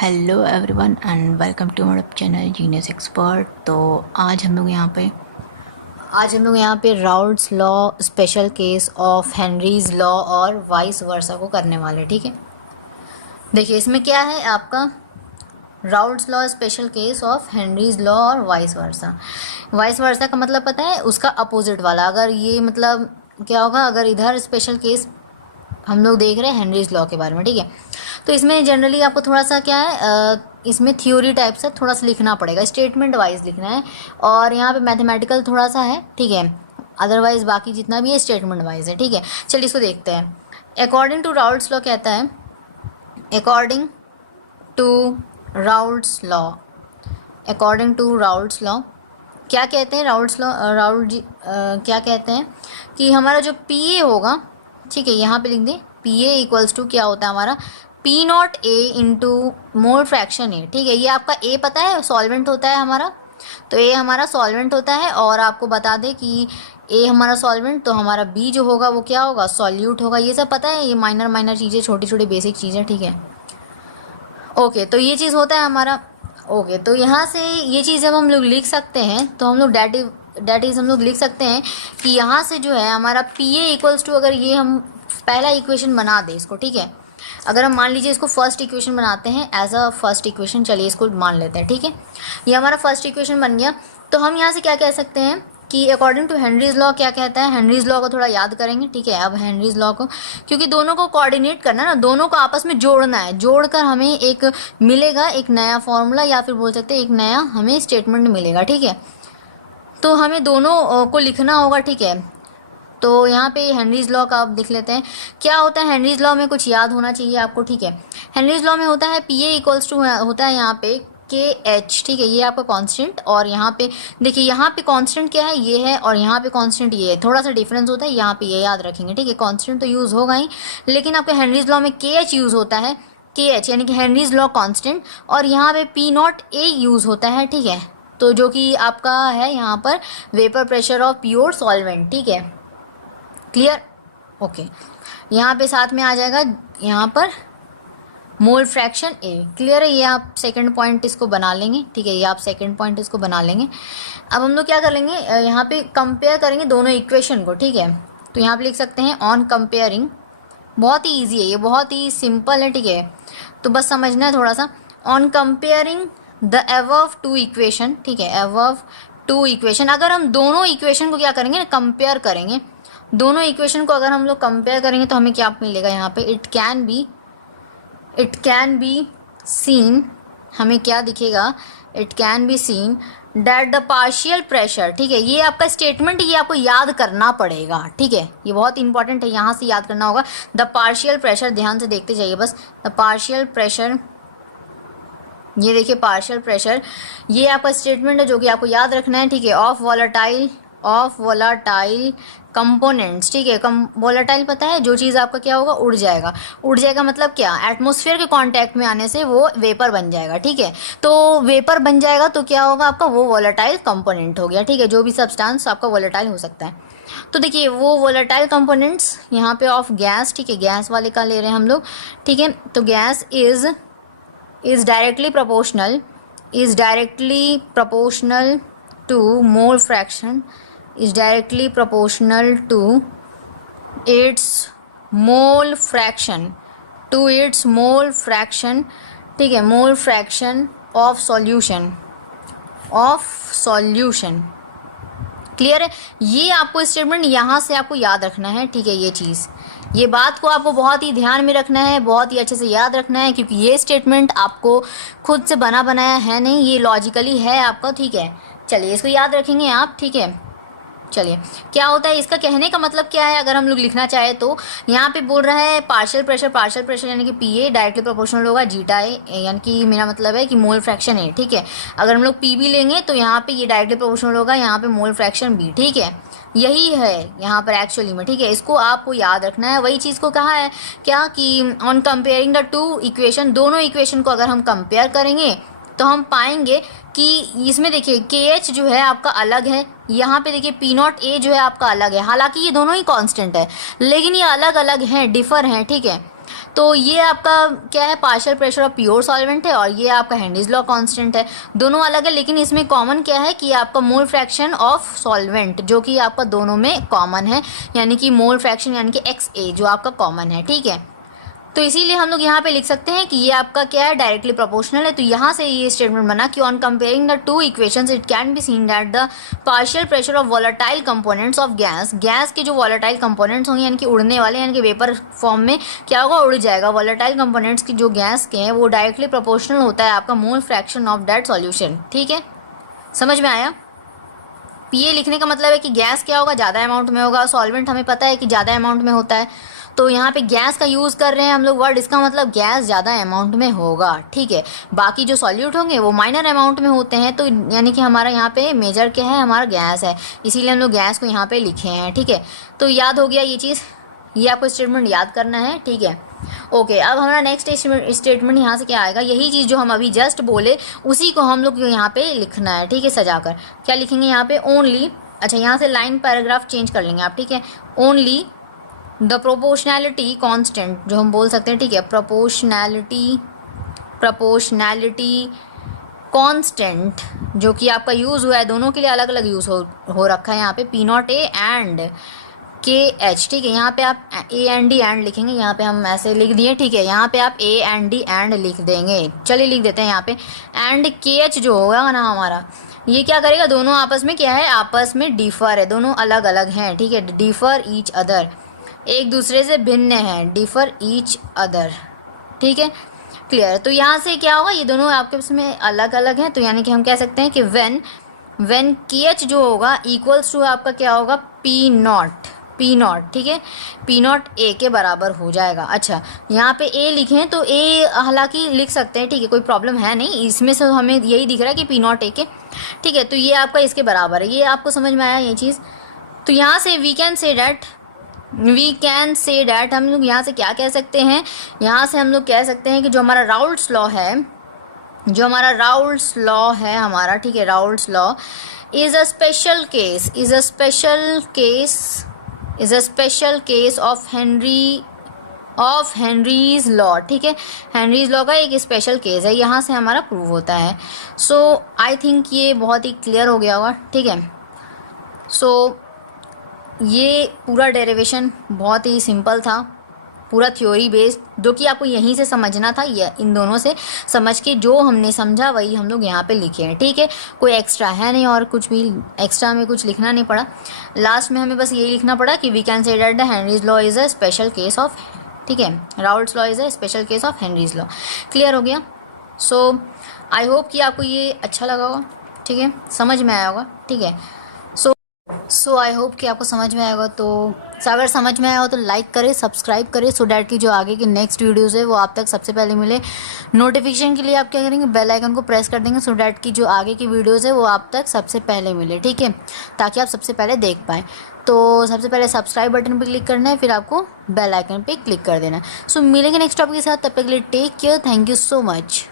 Hello everyone and welcome to my channel genius expert. तो आज हम लोग यहाँ पे Raoult's law special case of Henry's law और वाइस वर्सा को करने वाले। ठीक है, देखिए इसमें क्या है आपका Raoult's law special case of Henry's law और वाइस वर्सा। वाइस वर्सा का मतलब पता है, उसका अपोजिट वाला। अगर ये मतलब क्या होगा, अगर इधर स्पेशल केस हम लोग देख रहे हैं हेनरीज लॉ के बारे में। ठीक है, तो इसमें जनरली आपको थोड़ा सा क्या है, इसमें थ्योरी टाइप से थोड़ा सा लिखना पड़ेगा, स्टेटमेंट वाइज लिखना है, और यहाँ पे मैथमेटिकल थोड़ा सा है। ठीक है, अदरवाइज बाकी जितना भी है स्टेटमेंट वाइज है। ठीक है, चलिए इसको देखते हैं। अकॉर्डिंग टू राउल्ट्स लॉ कहता है, according to Raoult's law, according to Raoult's law क्या कहते हैं, राउल्ट्स लॉ क्या कहते हैं कि हमारा जो पी ए होगा, ठीक है, यहाँ पे लिख दें पी ए इक्वल्स टू क्या होता है हमारा P naught A into mole fraction A. ठीक है, ये आपका ए पता है सॉल्वेंट होता है हमारा, तो ए हमारा सॉल्वेंट होता है। और आपको बता दें कि ए हमारा सॉल्वेंट, तो हमारा बी जो होगा वो क्या होगा, सॉल्यूट होगा। ये सब पता है, ये माइनर चीज़ें, छोटी छोटी बेसिक चीज़ें। ठीक है, ओके, तो ये चीज़ होता है हमारा। ओके, तो यहाँ से ये चीज़ जब हम लोग लिख सकते हैं, तो हम लोग डैट इज हम लोग लिख सकते हैं कि यहाँ से जो है हमारा पी ए इक्वल्स टू, अगर ये हम पहला इक्वेशन बना दें इसको। ठीक है, अगर हम मान लीजिए इसको फर्स्ट इक्वेशन बनाते हैं एज अ फर्स्ट इक्वेशन, चलिए इसको मान लेते हैं। ठीक है, ये हमारा फर्स्ट इक्वेशन बन गया। तो हम यहाँ से क्या कह सकते हैं कि अकॉर्डिंग टू हेनरीज लॉ क्या कहता है, हेनरीज लॉ को थोड़ा याद करेंगे। ठीक है, अब हेनरीज लॉ को, क्योंकि दोनों को कोऑर्डिनेट करना है ना, दोनों को आपस में जोड़ना है, जोड़कर हमें एक मिलेगा, एक नया फॉर्मूला, या फिर बोल सकते हैं एक नया हमें स्टेटमेंट मिलेगा। ठीक है, तो हमें दोनों को लिखना होगा। ठीक है, तो यहाँ पे हेनरीज लॉ का आप लिख लेते हैं। क्या होता है हेनरीज लॉ में, कुछ याद होना चाहिए आपको। ठीक है, हेनरीज लॉ में होता है पी ए इक्वल्स टू होता है यहाँ पे के एच। ठीक है, ये आपका कांस्टेंट, और यहाँ पे देखिए यहाँ पे कांस्टेंट क्या है, ये है, और यहाँ पे कांस्टेंट ये है। थोड़ा सा डिफरेंस होता है, यहाँ पे ये याद रखेंगे। ठीक है, कांस्टेंट तो यूज़ होगा ही, लेकिन आपके हेनरीज लॉ में के एच यूज़ होता है, के एच यानी कि हेनरीज लॉ कांस्टेंट, और यहाँ पे पी नॉट ए यूज़ होता है। ठीक है, तो जो कि आपका है यहाँ पर vapour pressure of pure solvent. ठीक है, क्लियर, ओके। यहाँ पे साथ में आ जाएगा यहाँ पर मोल फ्रैक्शन ए। क्लियर है, ये आप सेकंड पॉइंट इसको बना लेंगे। ठीक है, ये आप सेकंड पॉइंट इसको बना लेंगे। अब हम लोग क्या कर लेंगे, यहाँ पे कंपेयर करेंगे दोनों इक्वेशन को। ठीक है, तो यहाँ पे लिख सकते हैं ऑन कंपेयरिंग, बहुत ही ईजी है ये, बहुत ही सिंपल है। ठीक है, तो बस समझना है थोड़ा सा। On comparing the above two equation, ठीक है, अबव टू इक्वेशन, अगर हम दोनों इक्वेशन को क्या करेंगे, कंपेयर करेंगे, दोनों इक्वेशन को अगर हम लोग कंपेयर करेंगे तो हमें क्या मिलेगा यहाँ पे, इट कैन बी सीन, हमें क्या दिखेगा, it can be seen that the partial pressure. ठीक है, ये आपका स्टेटमेंट, ये आपको याद करना पड़ेगा। ठीक है, ये बहुत इंपॉर्टेंट है, यहाँ से याद करना होगा। द पार्शियल प्रेशर, ध्यान से देखते जाइए बस, द पार्शियल प्रेशर, ये देखिए पार्शियल प्रेशर, ये आपका स्टेटमेंट है जो कि आपको याद रखना है। ठीक है, ऑफ वोलाटाइल कंपोनेंट्स। ठीक है, वोलाटाइल पता है, जो चीज़ आपका क्या होगा, उड़ जाएगा मतलब क्या, एटमॉस्फेयर के कांटेक्ट में आने से वो वेपर बन जाएगा। ठीक है, तो वेपर बन जाएगा तो क्या होगा आपका, वो वोलाटाइल कंपोनेंट हो गया। ठीक है, जो भी सब्सटेंस आपका वोलाटाइल हो सकता है। तो देखिए वो वोलाटाइल कंपोनेंट्स यहाँ पे ऑफ गैस, ठीक है, गैस वाले का ले रहे हैं हम लोग। ठीक है, तो gas is directly proportional to mole fraction, is directly proportional to its mole fraction, ठीक है, mole fraction of solution। Clear है, ये आपको स्टेटमेंट यहाँ से आपको याद रखना है। ठीक है, ये बात को आपको बहुत ही ध्यान में रखना है, बहुत ही अच्छे से याद रखना है, क्योंकि ये स्टेटमेंट आपको खुद से बनाया है नहीं, ये लॉजिकली है आपका। ठीक है, चलिए इसको याद रखेंगे आप। ठीक है, चलिए क्या होता है, इसका कहने का मतलब क्या है, अगर हम लोग लिखना चाहे तो यहाँ पे बोल रहा है पार्शियल प्रेशर यानी कि पी ए डायरेक्टली प्रोपोर्शनल होगा जीटा ए, यानी कि मेरा मतलब है कि मोल फ्रैक्शन ए। ठीक है, अगर हम लोग पी बी लेंगे तो यहाँ पे ये डायरेक्टली प्रोपोर्शनल होगा यहाँ पे मोल फ्रैक्शन बी। ठीक है, यही है यहाँ पर एक्चुअली में। ठीक है, इसको आपको याद रखना है। वही चीज़ को कहा है क्या कि on comparing the two equation, दोनों इक्वेशन को अगर हम कंपेयर करेंगे तो हम पाएंगे कि इसमें देखिए KH जो है आपका अलग है, यहाँ पे देखिए P0A जो है आपका अलग है। हालांकि ये दोनों ही कांस्टेंट है, लेकिन ये अलग अलग हैं, डिफर हैं, ठीक है। तो ये आपका क्या है, partial pressure of pure solvent है, और ये आपका हेनरीज लॉ कांस्टेंट है। दोनों अलग है, लेकिन इसमें कॉमन क्या है कि आपका मोल फ्रैक्शन ऑफ सॉल्वेंट जो कि आपका दोनों में कॉमन है, यानी कि मोल फ्रैक्शन यानी कि XA जो आपका कॉमन है, ठीक है। तो इसीलिए हम लोग यहाँ पे लिख सकते हैं कि ये आपका क्या है, डायरेक्टली प्रोपोर्शनल है। तो यहाँ से ये स्टेटमेंट बना कि on comparing the two equations it can be seen that the partial pressure of volatile components of gas के जो वॉलेटाइल कंपोनेंट्स होंगे यानी कि उड़ने वाले, यानी कि वेपर फॉर्म में क्या होगा, उड़ जाएगा। वॉलेटाइल कंपोनेंट्स की जो गैस के हैं वो डायरेक्टली प्रोपोर्शनल होता है आपका mole fraction of that solution, ठीक है। समझ में आया? PA लिखने का मतलब है कि गैस क्या होगा, ज़्यादा अमाउंट में होगा। सॉल्वेंट हमें पता है कि ज़्यादा अमाउंट में होता है, तो यहाँ पे गैस का यूज़ कर रहे हैं हम लोग वर्ड, इसका मतलब गैस ज़्यादा अमाउंट में होगा, ठीक है। बाकी जो सॉल्यूट होंगे वो माइनर अमाउंट में होते हैं, तो यानी कि हमारा यहाँ पे मेजर क्या है, हमारा गैस है, इसीलिए हम लोग गैस को यहाँ पे लिखे हैं, ठीक है। तो याद हो गया ये चीज़, ये आपको स्टेटमेंट याद करना है, ठीक है। ओके, अब हमारा नेक्स्ट स्टेटमेंट यहाँ से क्या आएगा, यही चीज़ जो हम अभी जस्ट बोले उसी को हम लोग यहाँ पे लिखना है, ठीक है। सजाकर क्या लिखेंगे यहाँ पे, ओनली, अच्छा यहाँ से लाइन पैराग्राफ चेंज कर लेंगे आप, ठीक है। ओनली द प्रोपोर्शनैलिटी कांस्टेंट जो हम बोल सकते हैं, ठीक है। प्रोपोर्शनैलिटी कांस्टेंट जो कि आपका यूज़ हुआ है, दोनों के लिए अलग अलग यूज़ हो रखा है यहाँ पे, P0A एंड KH, ठीक है। यहाँ पे आप A एंड D एंड लिखेंगे, यहाँ पे हम ऐसे लिख दिए, ठीक है। यहाँ पे आप A एंड D एंड लिख देंगे, चलिए लिख देते हैं यहाँ पे। एंड KH जो होगा ना हमारा, ये क्या करेगा, दोनों आपस में क्या है, आपस में डिफर है, दोनों अलग अलग हैं, ठीक है। डिफर ईच अदर, एक दूसरे से भिन्न है, डिफर ईच अदर, ठीक है, क्लियर। तो यहाँ से क्या होगा, ये दोनों आपके में अलग अलग हैं, तो यानी कि हम कह सकते हैं कि व्हेन KH जो होगा इक्वल्स टू आपका क्या होगा, P0, ठीक है, P0A के बराबर हो जाएगा। अच्छा, यहाँ पे A लिखें तो A हालांकि लिख सकते हैं, ठीक है, कोई प्रॉब्लम है नहीं, इसमें से हमें यही दिख रहा है कि P0A के, ठीक है। तो ये आपका इसके बराबर है, ये आपको समझ में आया ये चीज़। तो यहाँ से वी कैन से डैट हम लोग यहाँ से क्या कह सकते हैं, यहाँ से हम लोग कह सकते हैं कि जो हमारा राउल्ट्स लॉ है, हमारा, ठीक है, Raoult's law is a special case of Henry's law, ठीक है। हेनरीज लॉ का एक स्पेशल केस है, यहाँ से हमारा प्रूव होता है। सो आई थिंक ये बहुत ही क्लियर हो गया होगा, ठीक है। सो ये पूरा डेरिवेशन बहुत ही सिंपल था, पूरा थ्योरी बेस्ड, जो कि आपको यहीं से समझना था, ये इन दोनों से समझ के जो हमने समझा वही हम लोग यहाँ पे लिखे हैं, ठीक है। कोई एक्स्ट्रा है नहीं, और कुछ भी एक्स्ट्रा में कुछ लिखना नहीं पड़ा। लास्ट में हमें बस यही लिखना पड़ा कि we can say that the Henry's law is a special case of, ठीक है, Raoult's law is a special case of Henry's law. Clear हो गया? सो आई होप कि आपको ये अच्छा लगा होगा, ठीक है, समझ में आया होगा, ठीक है। सो आई होप कि आपको समझ में आएगा। तो अगर समझ में आया हो तो लाइक करें, सब्सक्राइब करें, सो डैट कि जो आगे की नेक्स्ट वीडियोज़ है वो आप तक सबसे पहले मिले। नोटिफिकेशन के लिए आप क्या करेंगे, बेल आइकन को प्रेस कर देंगे, सो डैट कि जो आगे की वीडियोज़ है वो आप तक सबसे पहले मिले, ठीक है, ताकि आप सबसे पहले देख पाएँ। तो सबसे पहले सब्सक्राइब बटन पर क्लिक करना है, फिर आपको बेल आइकन पर क्लिक कर देना है। सो मिलेंगे नेक्स्ट टॉपिक के साथ, तब तक के लिए take care, thank you so much.